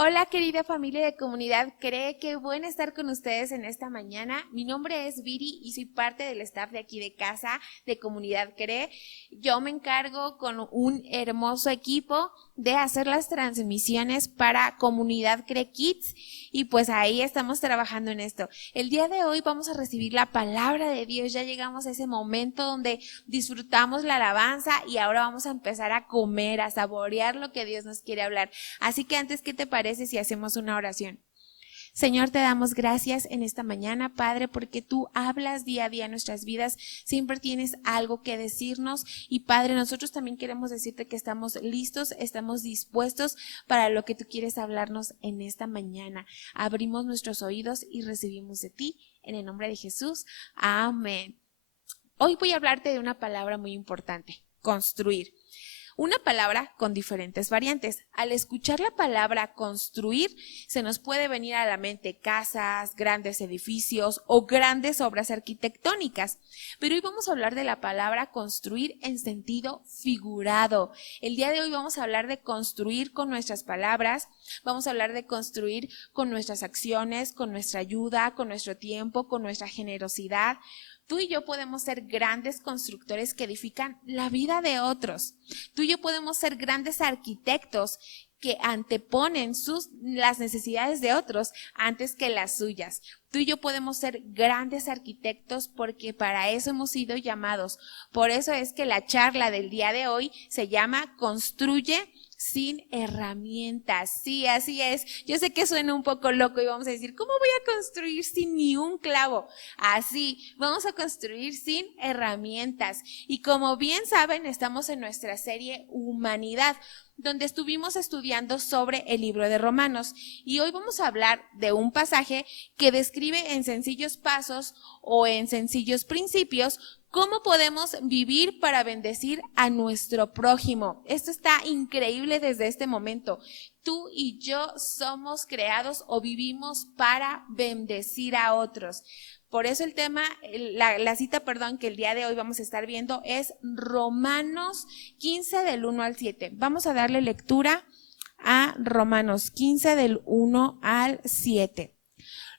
Hola querida familia de Comunidad CRE, qué bueno estar con ustedes en esta mañana. Mi nombre es Viri y soy parte del staff de aquí de casa de Comunidad CRE. Yo me encargo con un hermoso equipo de hacer las transmisiones para Comunidad CRE Kids y pues ahí estamos trabajando en esto. El día de hoy vamos a recibir la palabra de Dios, ya llegamos a ese momento donde disfrutamos la alabanza y ahora vamos a empezar a comer, a saborear lo que Dios nos quiere hablar. Así que antes, ¿qué te parece si hacemos una oración? Señor, te damos gracias en esta mañana, Padre, porque tú hablas día a día en nuestras vidas, siempre tienes algo que decirnos y Padre, nosotros también queremos decirte que estamos listos, estamos dispuestos para lo que tú quieres hablarnos en esta mañana. Abrimos nuestros oídos y recibimos de ti, en el nombre de Jesús. Amén. Hoy voy a hablarte de una palabra muy importante, construir. Una palabra con diferentes variantes. Al escuchar la palabra construir, se nos puede venir a la mente casas, grandes edificios o grandes obras arquitectónicas. Pero hoy vamos a hablar de la palabra construir en sentido figurado. El día de hoy vamos a hablar de construir con nuestras palabras, vamos a hablar de construir con nuestras acciones, con nuestra ayuda, con nuestro tiempo, con nuestra generosidad. Tú y yo podemos ser grandes constructores que edifican la vida de otros. Tú y yo podemos ser grandes arquitectos que anteponen las necesidades de otros antes que las suyas. Tú y yo podemos ser grandes arquitectos porque para eso hemos sido llamados. Por eso es que la charla del día de hoy se llama Construye sin herramientas. Sí, así es. Yo sé que suena un poco loco y vamos a decir, ¿cómo voy a construir sin ni un clavo? Así, vamos a construir sin herramientas. Y como bien saben, estamos en nuestra serie Humanidad, donde estuvimos estudiando sobre el libro de Romanos. Y hoy vamos a hablar de un pasaje que describe en sencillos pasos o en sencillos principios ¿cómo podemos vivir para bendecir a nuestro prójimo? Esto está increíble desde este momento. Tú y yo somos creados o vivimos para bendecir a otros. Por eso el tema, la cita, que el día de hoy vamos a estar viendo es Romanos 15 del 1 al 7. Vamos a darle lectura a Romanos 15 del 1 al 7.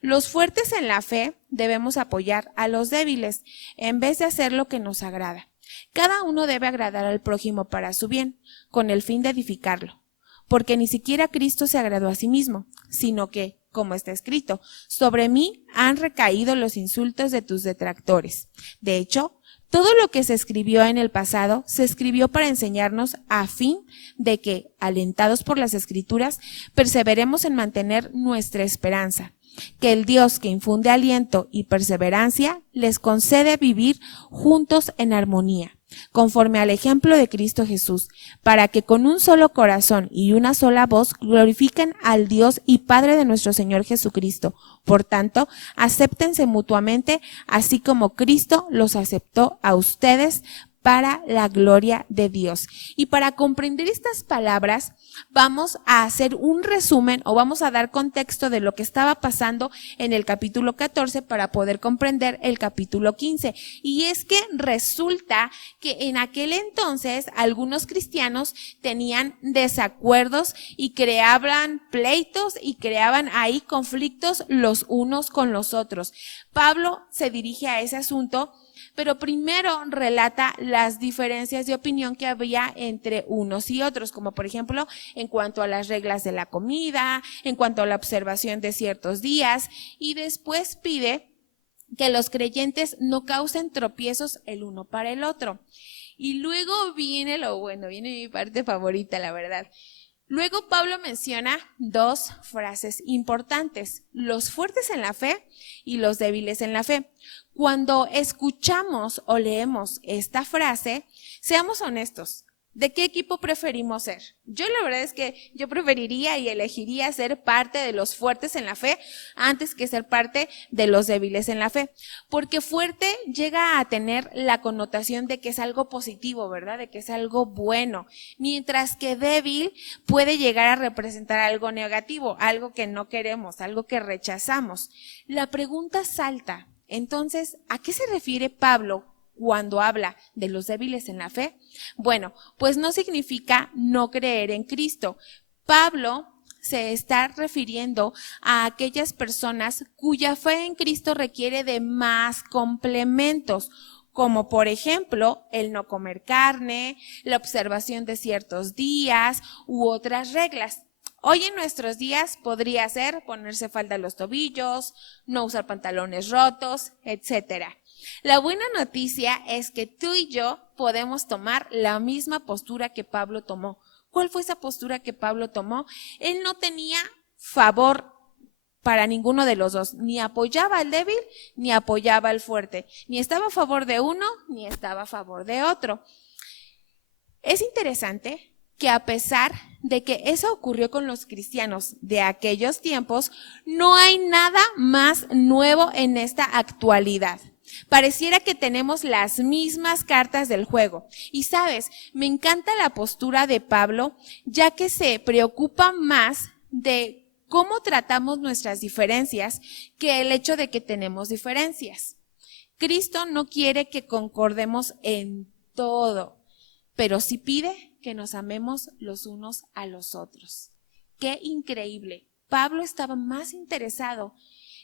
Los fuertes en la fe debemos apoyar a los débiles en vez de hacer lo que nos agrada. Cada uno debe agradar al prójimo para su bien, con el fin de edificarlo. Porque ni siquiera Cristo se agradó a sí mismo, sino que, como está escrito, sobre mí han recaído los insultos de tus detractores. De hecho, todo lo que se escribió en el pasado se escribió para enseñarnos a fin de que, alentados por las Escrituras, perseveremos en mantener nuestra esperanza. Que el Dios que infunde aliento y perseverancia les concede vivir juntos en armonía, conforme al ejemplo de Cristo Jesús, para que con un solo corazón y una sola voz glorifiquen al Dios y Padre de nuestro Señor Jesucristo. Por tanto, acéptense mutuamente, así como Cristo los aceptó a ustedes para la gloria de Dios. Y para comprender estas palabras, vamos a hacer un resumen o vamos a dar contexto de lo que estaba pasando en el capítulo 14 para poder comprender el capítulo 15. Y es que resulta que en aquel entonces algunos cristianos tenían desacuerdos y creaban pleitos y creaban ahí conflictos los unos con los otros. Pablo se dirige a ese asunto, pero primero relata las diferencias de opinión que había entre unos y otros, como por ejemplo en cuanto a las reglas de la comida, en cuanto a la observación de ciertos días, y después pide que los creyentes no causen tropiezos el uno para el otro. Y luego viene lo bueno, viene mi parte favorita, la verdad. Luego Pablo menciona dos frases importantes, los fuertes en la fe y los débiles en la fe. Cuando escuchamos o leemos esta frase, seamos honestos, ¿de qué equipo preferimos ser? Yo la verdad es que yo preferiría y elegiría ser parte de los fuertes en la fe antes que ser parte de los débiles en la fe. Porque fuerte llega a tener la connotación de que es algo positivo, ¿verdad? De que es algo bueno. Mientras que débil puede llegar a representar algo negativo, algo que no queremos, algo que rechazamos. La pregunta salta. Entonces, ¿a qué se refiere Pablo cuando habla de los débiles en la fe? Bueno, pues no significa no creer en Cristo. Pablo se está refiriendo a aquellas personas cuya fe en Cristo requiere de más complementos, como por ejemplo el no comer carne, la observación de ciertos días u otras reglas. Hoy en nuestros días podría ser ponerse falda a los tobillos, no usar pantalones rotos, etc. La buena noticia es que tú y yo podemos tomar la misma postura que Pablo tomó. ¿Cuál fue esa postura que Pablo tomó? Él no tenía favor para ninguno de los dos, ni apoyaba al débil, ni apoyaba al fuerte, ni estaba a favor de uno, ni estaba a favor de otro. Es interesante que a pesar de que eso ocurrió con los cristianos de aquellos tiempos, no hay nada más nuevo en esta actualidad. Pareciera que tenemos las mismas cartas del juego. Y sabes, me encanta la postura de Pablo, ya que se preocupa más de cómo tratamos nuestras diferencias que el hecho de que tenemos diferencias. Cristo no quiere que concordemos en todo, pero sí pide que nos amemos los unos a los otros. ¡Qué increíble! Pablo estaba más interesado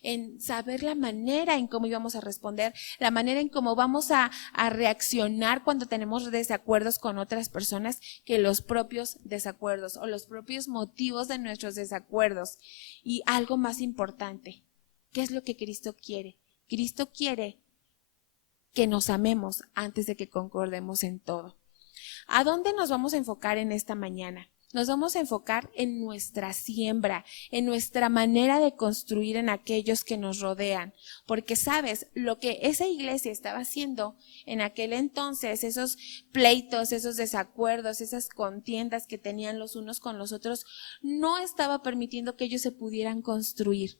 en saber la manera en cómo íbamos a responder, la manera en cómo vamos a reaccionar cuando tenemos desacuerdos con otras personas, que los propios desacuerdos o los propios motivos de nuestros desacuerdos. Y algo más importante, ¿qué es lo que Cristo quiere? Cristo quiere que nos amemos antes de que concordemos en todo. ¿A dónde nos vamos a enfocar en esta mañana? Nos vamos a enfocar en nuestra siembra, en nuestra manera de construir en aquellos que nos rodean. Porque sabes, lo que esa iglesia estaba haciendo en aquel entonces, esos pleitos, esos desacuerdos, esas contiendas que tenían los unos con los otros, no estaba permitiendo que ellos se pudieran construir.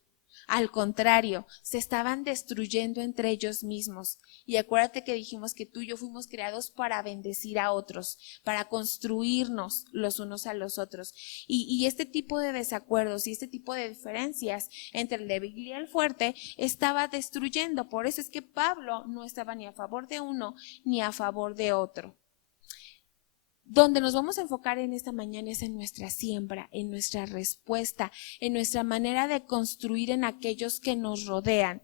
Al contrario, se estaban destruyendo entre ellos mismos. Y acuérdate que dijimos que tú y yo fuimos creados para bendecir a otros, para construirnos los unos a los otros. Y este tipo de desacuerdos y este tipo de diferencias entre el débil y el fuerte estaba destruyendo. Por eso es que Pablo no estaba ni a favor de uno ni a favor de otro. Donde nos vamos a enfocar en esta mañana es en nuestra siembra, en nuestra respuesta, en nuestra manera de construir en aquellos que nos rodean.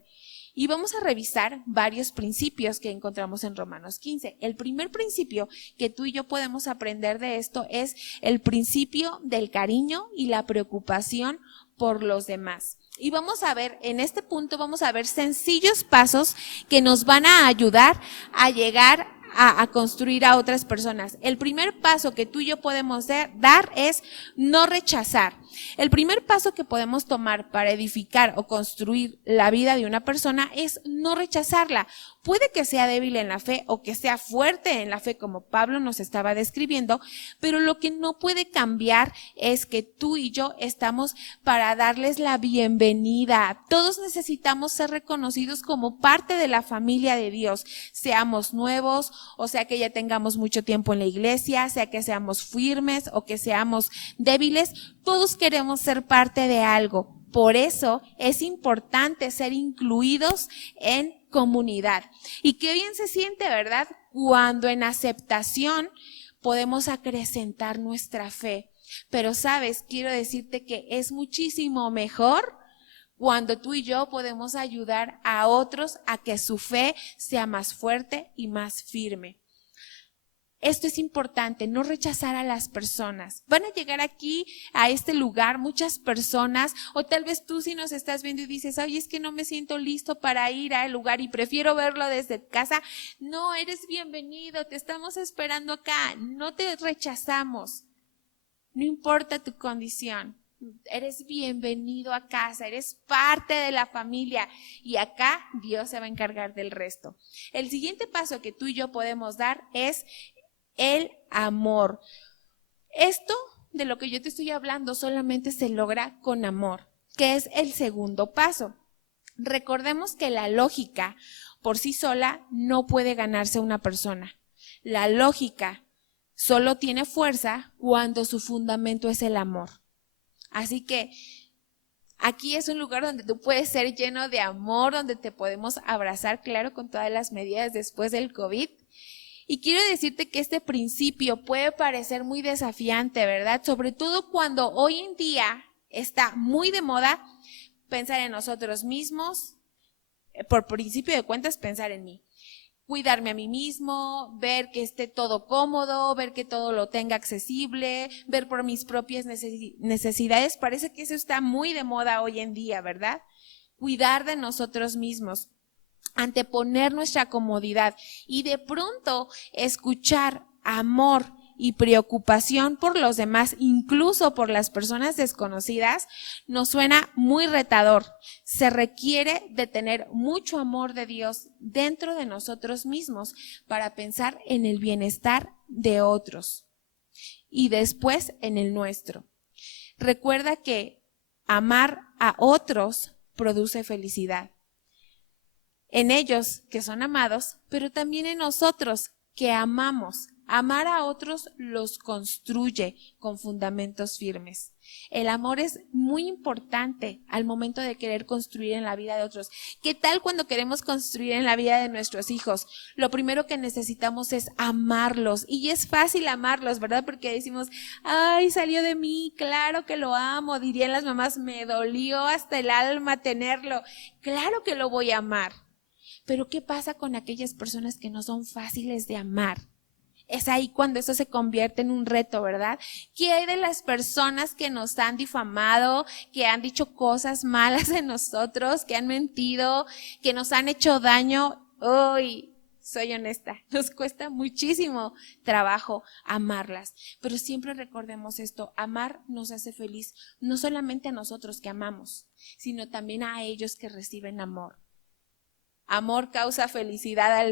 Y vamos a revisar varios principios que encontramos en Romanos 15. El primer principio que tú y yo podemos aprender de esto es el principio del cariño y la preocupación por los demás. Y vamos a ver, en este punto vamos a ver sencillos pasos que nos van a ayudar a llegar a construir a otras personas. El primer paso que tú y yo podemos dar es no rechazar. El primer paso que podemos tomar para edificar o construir la vida de una persona es no rechazarla. Puede que sea débil en la fe o que sea fuerte en la fe, como Pablo nos estaba describiendo, pero lo que no puede cambiar es que tú y yo estamos para darles la bienvenida. Todos necesitamos ser reconocidos como parte de la familia de Dios, seamos nuevos, o sea que ya tengamos mucho tiempo en la iglesia, sea que seamos firmes o que seamos débiles, todos queremos ser parte de algo. Por eso es importante ser incluidos en comunidad. Y qué bien se siente, ¿verdad? Cuando en aceptación podemos acrecentar nuestra fe. Pero sabes, quiero decirte que es muchísimo mejor cuando tú y yo podemos ayudar a otros a que su fe sea más fuerte y más firme. Esto es importante, no rechazar a las personas. Van a llegar aquí, a este lugar, muchas personas, o tal vez tú si nos estás viendo y dices, oye, es que no me siento listo para ir al lugar y prefiero verlo desde casa. No, eres bienvenido, te estamos esperando acá, no te rechazamos. No importa tu condición, eres bienvenido a casa, eres parte de la familia y acá Dios se va a encargar del resto. El siguiente paso que tú y yo podemos dar es el amor. Esto de lo que yo te estoy hablando solamente se logra con amor, que es el segundo paso. Recordemos que la lógica por sí sola no puede ganarse a una persona. La lógica solo tiene fuerza cuando su fundamento es el amor. Así que aquí es un lugar donde tú puedes ser lleno de amor, donde te podemos abrazar, claro, con todas las medidas después del COVID. Y quiero decirte que este principio puede parecer muy desafiante, ¿verdad? Sobre todo cuando hoy en día está muy de moda pensar en nosotros mismos, por principio de cuentas pensar en mí. Cuidarme a mí mismo, ver que esté todo cómodo, ver que todo lo tenga accesible, ver por mis propias necesidades. Parece que eso está muy de moda hoy en día, ¿verdad? Cuidar de nosotros mismos, anteponer nuestra comodidad y de pronto escuchar amor y preocupación por los demás, incluso por las personas desconocidas, nos suena muy retador. Se requiere de tener mucho amor de Dios dentro de nosotros mismos para pensar en el bienestar de otros y después en el nuestro. Recuerda que amar a otros produce felicidad. En ellos que son amados, pero también en nosotros que amamos. Amar a otros los construye con fundamentos firmes. El amor es muy importante al momento de querer construir en la vida de otros. ¿Qué tal cuando queremos construir en la vida de nuestros hijos? Lo primero que necesitamos es amarlos. Y es fácil amarlos, ¿verdad? Porque decimos, ay, salió de mí, claro que lo amo. Dirían las mamás, me dolió hasta el alma tenerlo. Claro que lo voy a amar. Pero ¿qué pasa con aquellas personas que no son fáciles de amar? Es ahí cuando eso se convierte en un reto, ¿verdad? ¿Qué hay de las personas que nos han difamado, que han dicho cosas malas de nosotros, que han mentido, que nos han hecho daño? Hoy, soy honesta, nos cuesta muchísimo trabajo amarlas, pero siempre recordemos esto, amar nos hace feliz, no solamente a nosotros que amamos, sino también a ellos que reciben amor. Amor causa felicidad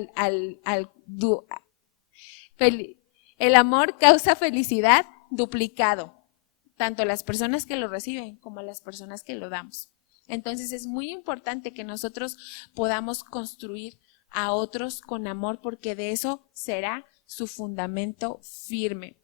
el amor causa felicidad duplicado, tanto a las personas que lo reciben como a las personas que lo damos. Entonces es muy importante que nosotros podamos construir a otros con amor, porque de eso será su fundamento firme.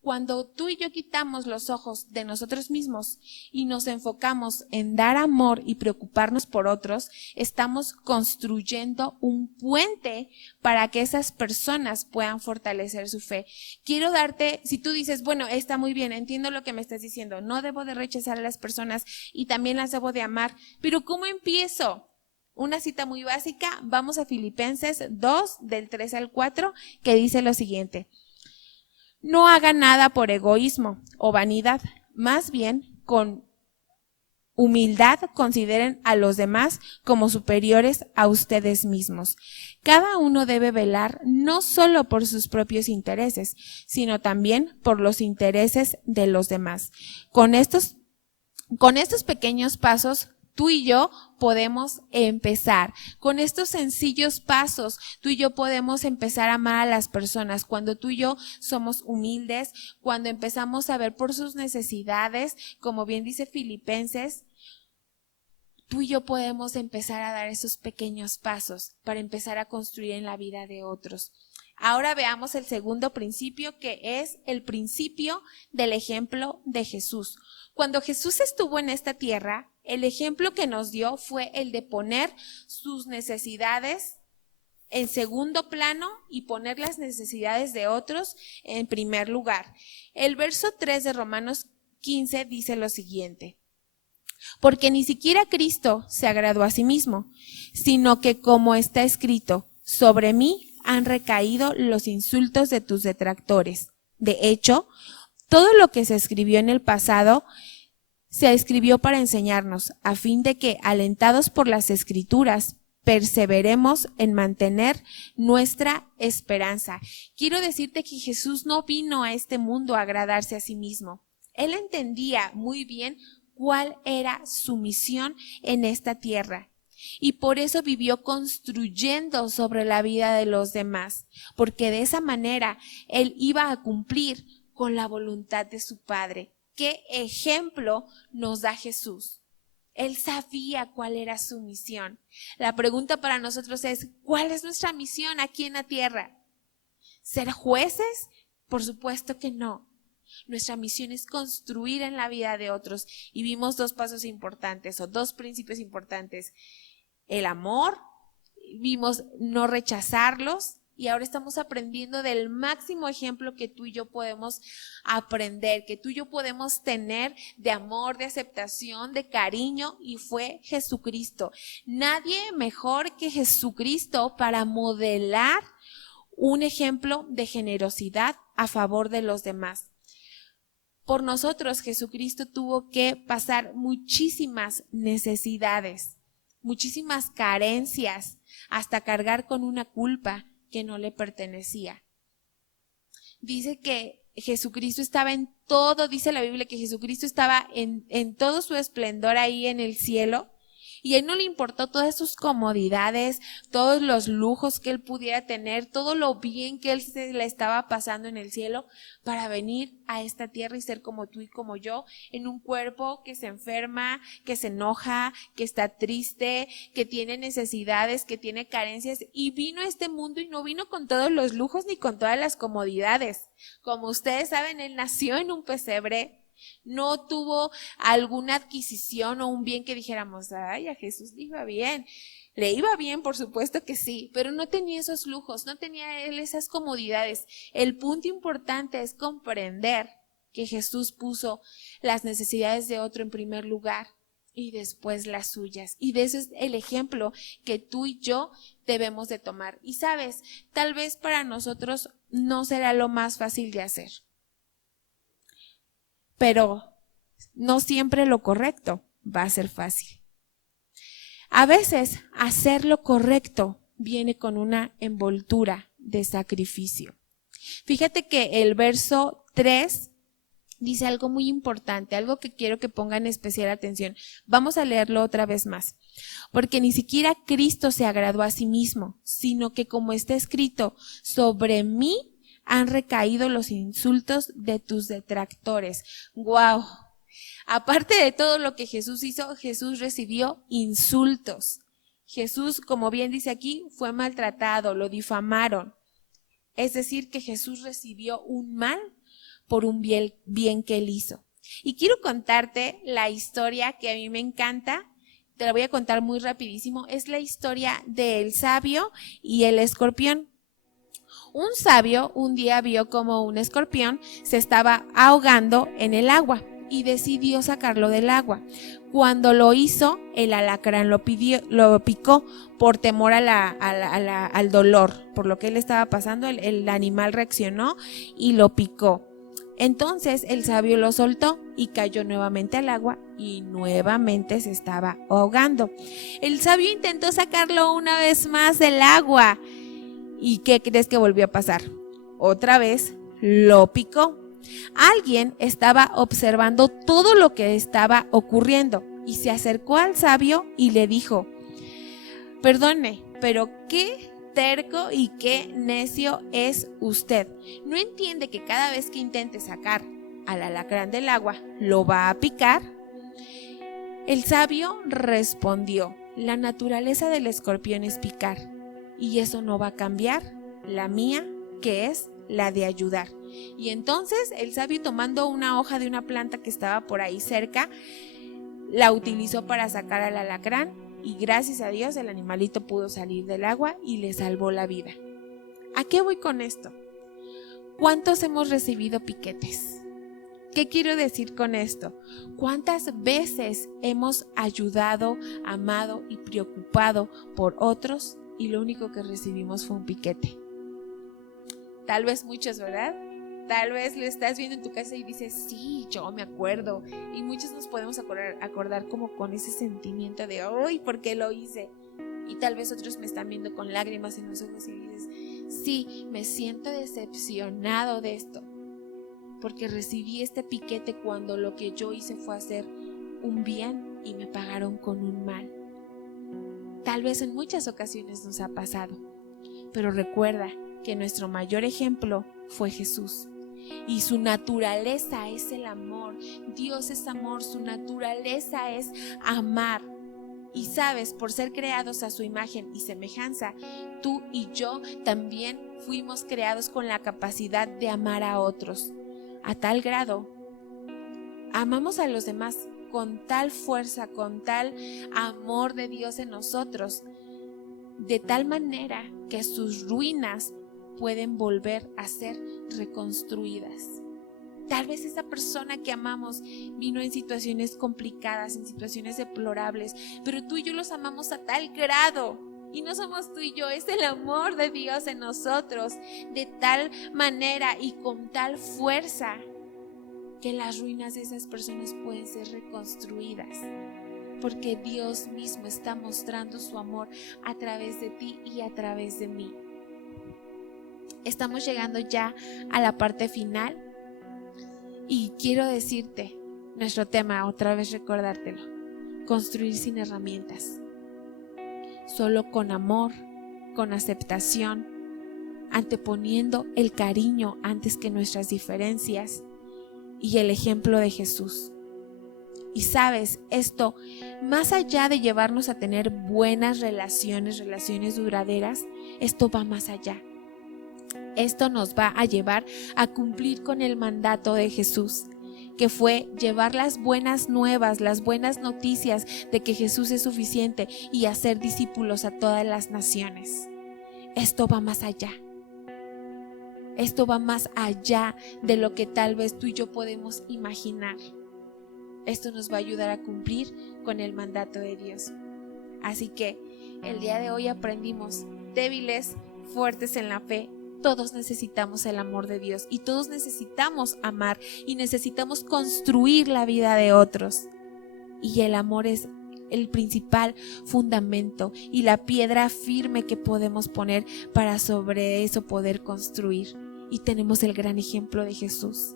Cuando tú y yo quitamos los ojos de nosotros mismos y nos enfocamos en dar amor y preocuparnos por otros, estamos construyendo un puente para que esas personas puedan fortalecer su fe. Quiero darte, si tú dices, bueno, está muy bien, entiendo lo que me estás diciendo, no debo de rechazar a las personas y también las debo de amar, pero ¿cómo empiezo? Una cita muy básica, vamos a Filipenses 2, del 3 al 4, que dice lo siguiente. No hagan nada por egoísmo o vanidad, más bien con humildad consideren a los demás como superiores a ustedes mismos. Cada uno debe velar no solo por sus propios intereses, sino también por los intereses de los demás. Con estos pequeños pasos, tú y yo podemos empezar. Con estos sencillos pasos, tú y yo podemos empezar a amar a las personas. Cuando tú y yo somos humildes, cuando empezamos a ver por sus necesidades, como bien dice Filipenses, tú y yo podemos empezar a dar esos pequeños pasos para empezar a construir en la vida de otros. Ahora veamos el segundo principio, que es el principio del ejemplo de Jesús. Cuando Jesús estuvo en esta tierra, el ejemplo que nos dio fue el de poner sus necesidades en segundo plano y poner las necesidades de otros en primer lugar. El verso 3 de Romanos 15 dice lo siguiente. Porque ni siquiera Cristo se agradó a sí mismo, sino que como está escrito, sobre mí han recaído los insultos de tus detractores. De hecho, todo lo que se escribió en el pasado se escribió para enseñarnos, a fin de que, alentados por las Escrituras, perseveremos en mantener nuestra esperanza. Quiero decirte que Jesús no vino a este mundo a agradarse a sí mismo. Él entendía muy bien cuál era su misión en esta tierra. Y por eso vivió construyendo sobre la vida de los demás, porque de esa manera Él iba a cumplir con la voluntad de su Padre. ¿Qué ejemplo nos da Jesús? Él sabía cuál era su misión. La pregunta para nosotros es, ¿cuál es nuestra misión aquí en la tierra? ¿Ser jueces? Por supuesto que no. Nuestra misión es construir en la vida de otros. Y vimos dos pasos importantes o dos principios importantes. El amor, vimos no rechazarlos Y ahora estamos aprendiendo del máximo ejemplo que tú y yo podemos aprender, que tú y yo podemos tener de amor, de aceptación, de cariño, y fue Jesucristo. Nadie mejor que Jesucristo para modelar un ejemplo de generosidad a favor de los demás. Por nosotros, Jesucristo tuvo que pasar muchísimas necesidades, muchísimas carencias, hasta cargar con una culpa que no le pertenecía. Dice que Jesucristo estaba en todo, dice la Biblia que Jesucristo estaba en todo su esplendor ahí en el cielo, y a él no le importó todas sus comodidades, todos los lujos que él pudiera tener, todo lo bien que él se le estaba pasando en el cielo, para venir a esta tierra y ser como tú y como yo, en un cuerpo que se enferma, que se enoja, que está triste, que tiene necesidades, que tiene carencias, y vino a este mundo y no vino con todos los lujos ni con todas las comodidades. Como ustedes saben, él nació en un pesebre. No tuvo alguna adquisición o un bien que dijéramos, ay, a Jesús le iba bien. Le iba bien, por supuesto que sí, pero no tenía esos lujos, no tenía él esas comodidades. El punto importante es comprender que Jesús puso las necesidades de otro en primer lugar y después las suyas. Y de eso es el ejemplo que tú y yo debemos de tomar. Y sabes, tal vez para nosotros no será lo más fácil de hacer, pero no siempre lo correcto va a ser fácil. A veces hacer lo correcto viene con una envoltura de sacrificio. Fíjate que el verso 3 dice algo muy importante, algo que quiero que pongan especial atención. Vamos a leerlo otra vez más. Porque ni siquiera Cristo se agradó a sí mismo, sino que, como está escrito, sobre mí han recaído los insultos de tus detractores. ¡Guau! Aparte de todo lo que Jesús hizo, Jesús recibió insultos. Jesús, como bien dice aquí, fue maltratado, lo difamaron. Es decir, que Jesús recibió un mal por un bien que él hizo. Y quiero contarte la historia que a mí me encanta. Te la voy a contar muy rapidísimo. Es la historia del sabio y el escorpión. Un sabio un día vio como un escorpión se estaba ahogando en el agua y decidió sacarlo del agua. Cuando lo hizo, el alacrán lo picó por temor al dolor, por lo que él estaba pasando. El animal reaccionó y lo picó. Entonces el sabio lo soltó y cayó nuevamente al agua y nuevamente se estaba ahogando. El sabio intentó sacarlo una vez más del agua. ¿Y qué crees que volvió a pasar? Otra vez lo picó. Alguien estaba observando todo lo que estaba ocurriendo y se acercó al sabio y le dijo: perdone, pero qué terco y qué necio es usted. ¿No entiende que cada vez que intente sacar al alacrán del agua lo va a picar? El sabio respondió: la naturaleza del escorpión es picar, y eso no va a cambiar la mía, que es la de ayudar. Y entonces el sabio, tomando una hoja de una planta que estaba por ahí cerca, la utilizó para sacar al alacrán, y gracias a Dios el animalito pudo salir del agua y le salvó la vida. ¿A qué voy con esto? ¿Cuántos hemos recibido piquetes? ¿Qué quiero decir con esto? ¿Cuántas veces hemos ayudado, amado y preocupado por otros y lo único que recibimos fue un piquete? Tal vez muchos, ¿verdad? Tal vez lo estás viendo en tu casa y dices, sí, yo me acuerdo. Y muchos nos podemos acordar como con ese sentimiento de, ¡ay, por qué lo hice! Y tal vez otros me están viendo con lágrimas en los ojos y dices, sí, me siento decepcionado de esto, porque recibí este piquete cuando lo que yo hice fue hacer un bien y me pagaron con un mal. Tal vez en muchas ocasiones nos ha pasado, pero recuerda que nuestro mayor ejemplo fue Jesús. Y su naturaleza es el amor. Dios es amor, su naturaleza es amar. Y sabes, por ser creados a su imagen y semejanza, tú y yo también fuimos creados con la capacidad de amar a otros. A tal grado, amamos a los demás con tal fuerza, con tal amor de Dios en nosotros, de tal manera que sus ruinas pueden volver a ser reconstruidas. Tal vez esa persona que amamos vino en situaciones complicadas, en situaciones deplorables, pero tú y yo los amamos a tal grado. Y no somos tú y yo, es el amor de Dios en nosotros, de tal manera y con tal fuerza que las ruinas de esas personas pueden ser reconstruidas. Porque Dios mismo está mostrando su amor a través de ti y a través de mí. Estamos llegando ya a la parte final. Y quiero decirte, nuestro tema, otra vez recordártelo, construir sin herramientas, solo con amor, con aceptación, anteponiendo el cariño antes que nuestras diferencias y el ejemplo de Jesús. Y sabes, esto, más allá de llevarnos a tener buenas relaciones duraderas, esto va más allá. Esto nos va a llevar a cumplir con el mandato de Jesús, que fue llevar las buenas nuevas, las buenas noticias de que Jesús es suficiente y hacer discípulos a todas las naciones. Esto va más allá. Esto va más allá de lo que tal vez tú y yo podemos imaginar. Esto nos va a ayudar a cumplir con el mandato de Dios. Así que el día de hoy aprendimos, débiles, fuertes en la fe. Todos necesitamos el amor de Dios y todos necesitamos amar y necesitamos construir la vida de otros. Y el amor es el principal fundamento y la piedra firme que podemos poner para sobre eso poder construir. Y tenemos el gran ejemplo de Jesús,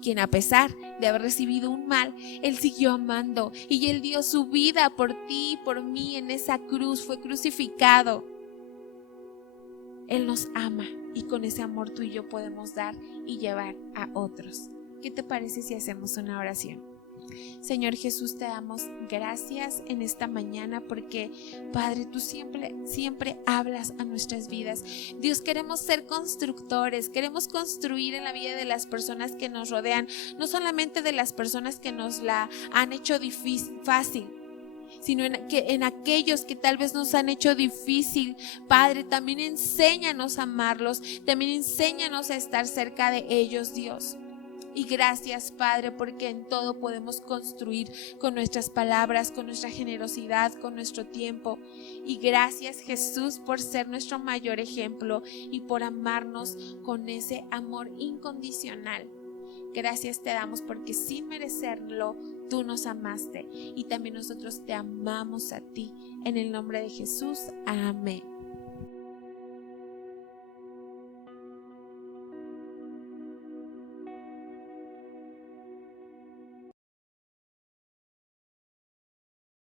quien a pesar de haber recibido un mal, Él siguió amando y Él dio su vida por ti y por mí en esa cruz, fue crucificado. Él nos ama y con ese amor tú y yo podemos dar y llevar a otros. ¿Qué te parece si hacemos una oración? Señor Jesús, te damos gracias en esta mañana porque, Padre, tú siempre hablas a nuestras vidas. Dios, queremos ser constructores, queremos construir en la vida de las personas que nos rodean, no solamente de las personas que nos la han hecho fácil, sino en aquellos que tal vez nos han hecho difícil. Padre, también enséñanos a amarlos, también enséñanos a estar cerca de ellos, Dios. Y gracias, Padre, porque en todo podemos construir con nuestras palabras, con nuestra generosidad, con nuestro tiempo. Y gracias, Jesús, por ser nuestro mayor ejemplo y por amarnos con ese amor incondicional. Gracias te damos porque sin merecerlo, tú nos amaste y también nosotros te amamos a ti. En el nombre de Jesús, amén.